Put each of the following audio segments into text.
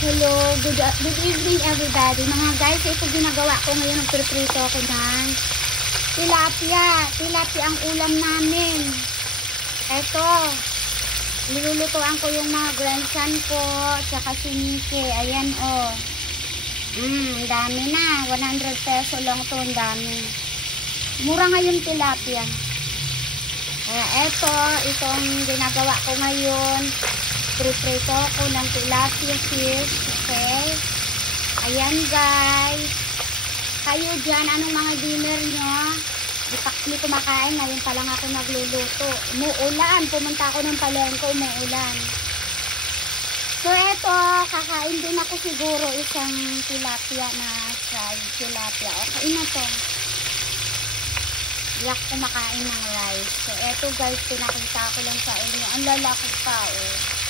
Hello, good evening everybody. Mga guys, ito ginagawa ko ngayon, nagprito ako ng tilapia. Tilapia ang ulam namin. Ito, nilulutuan ko yung mga grandson ko, tsaka si Nike. Ayan oh. Dami na. 100 peso lang to, ang dami. Mura ngayon tilapia. Kaya itong ginagawa ko ngayon. Prito ko ng tilapia fish. Okay. Ayan guys. Kayo dyan, anong mga dinner nyo? Di kumakain. Ngayon pa lang ako nagluluto. Umuulan. Pumunta ako ng palengke. Umuulan. So eto, kakain din ako siguro isang tilapia na fried tilapia. Okay na to. Hindi ako kumakain ng rice. So eto guys, pinakita ko lang sa inyo. Ang lalaki pa oh.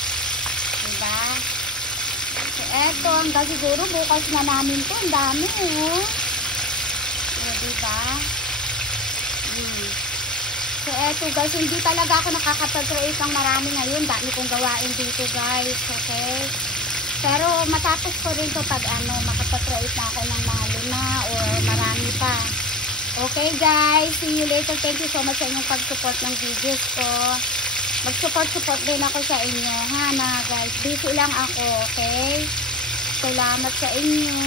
Diba? So, eto, hanggang siguro bukas na namin to. Ang dami, oh. O, diba? So, eto, guys, hindi talaga ako nakakapag-create ng marami ngayon. Dami kong gawain dito, guys. Okay? Pero, matapos ko rin to pag, makapag-create na ako ng mga 5 or marami pa. Okay, guys. See you later. Thank you so much sa inyong pag-support ng videos ko. Mag-support din ako sa inyo, ha, mga guys. Busy lang ako, okay? Salamat sa inyo.